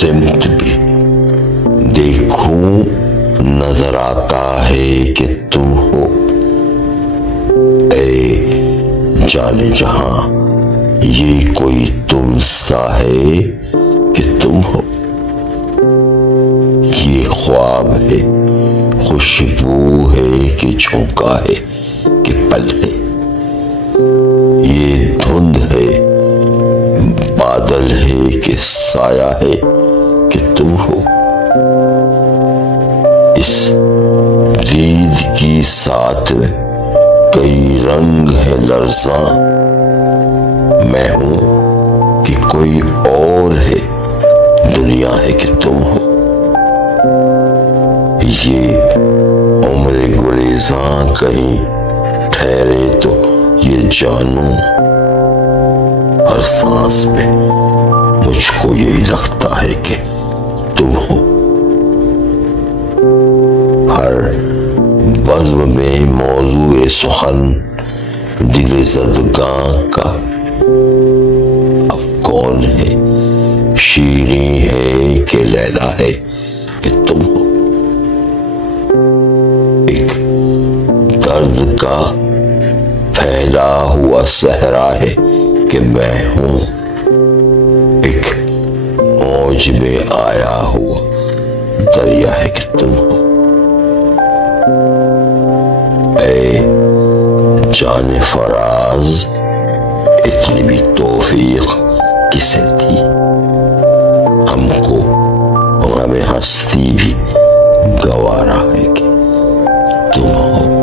سمت بھی دیکھوں نظر آتا ہے کہ تم ہو، اے جانے جہاں یہ کوئی تم سا ہے کہ تم ہو، یہ خواب ہے خوشبو ہے کہ جھونکا ہے کہ پل ہے، یہ دھند ہے بادل ہے کہ سایہ ہے کہ تم ہو، اس دید کی ساتھ میں کئی رنگ ہے لرزاں، میں ہوں کہ کوئی اور ہے، دنیا ہے کہ تم ہو، یہ عمر گریزاں کہیں ٹھہرے تو یہ جانوں، ہر سانس پہ مجھ کو یہی لگتا ہے کہ تم ہو، ہر بزم میں موضوع سخن دل زدگاں کا، اب کون ہے شیریں ہے کہ لیلا ہے کہ تم ہو، ایک درد کا پھیلا ہوا صحرا ہے کہ میں ہوں، ایک موج میں آیا ہوا دریا ہے کہ تم ہو، اے جان فراز اتنی بھی توفیق کسے تھی، ہم کو غم ہستی بھی گوارا ہے کہ تم ہو۔